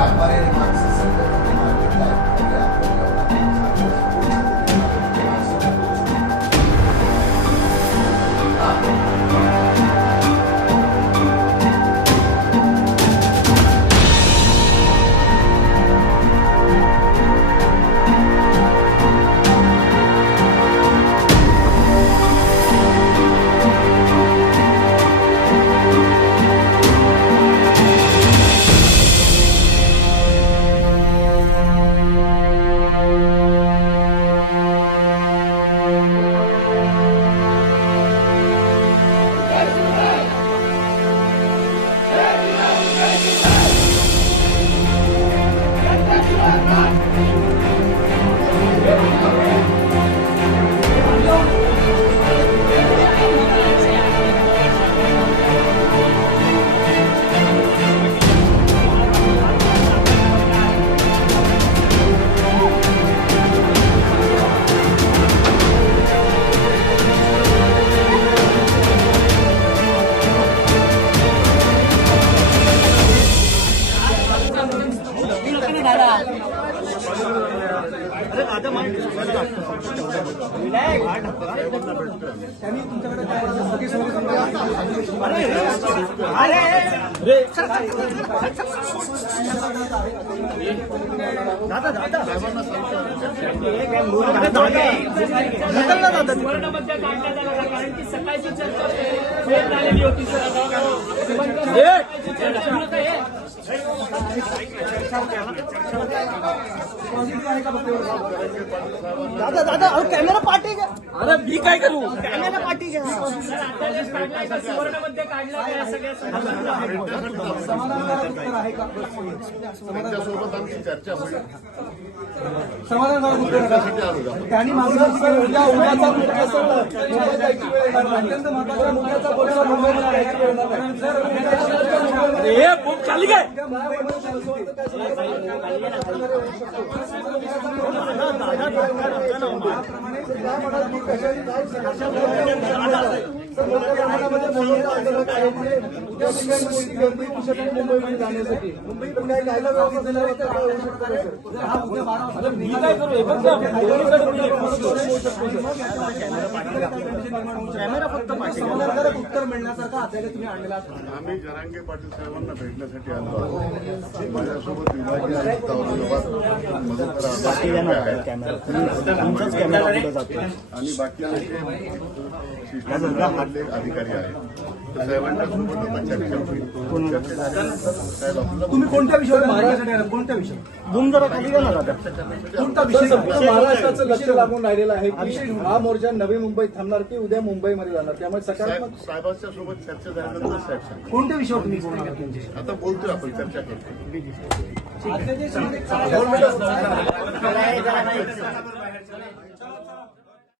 व्यापारी आणि कारण की सकाळची चर्चा फेल झालेली होती दादा दादा अहो कॅमेरा पाठी घ्या अरे मी काय करू कॅमेरा पाठी घ्या सुवर्णमध्ये काढला? समाधानकारक उत्तर आहे का त्यांच्यासोबत आमची चर्चा होईल समाधानकारक उत्तर आहे का? त्यांनी मागितलं की उद्या उद्याचा मुद्दा असेल तर मुंबईत जायची वेळ येणार नाही. अत्यंत महत्त्वाचा मुद्द्याचा बोलला मुंबईमध्ये जायची वेळ येणार नाही. जर उद्याची चर्चा काय? तर मोठ्या प्रमाणामध्ये आंदोलन ठिकाणी गर्दी मुंबईमध्ये जाण्यासाठी मुंबई कायदा कॅमेरा फक्त समाधानकारक उत्तर मिळण्यासारखा अध्याय तुम्ही आणलेला आहात. आम्ही जरांगे पाटील साहेबांना भेटण्यासाठी आलो माझ्यासोबत विभागीय आयुक्त औरंगाबाद. आणि बाकी शिष्टमंडळामधले अधिकारी आहेत तर साहेबांच्या सोबत आता चर्चा होईल चर्चा झाल्यानंतर साहेब आपल्याला तुम्ही कोणत्या विषयावर महाराष्ट्रासाठी आलात? कोणत्या विषय गुम जरा खाली घ्या ना दादा कोणता विषय महाराष्ट्राचं लक्ष लागून राहिलेलं आहे की हा मोर्चा नवी मुंबईत थांबणार की उद्या मुंबईमध्ये जाणार त्यामुळे सकारात्मक साहेब साहेबांच्या सोबत चर्चा झाल्यानंतर साहेब सांगतील. कोणत्या विषयावर तुम्ही बोलणार आहात त्यांच्याशी? आता बोलतोय आपण चर्चा करतो काय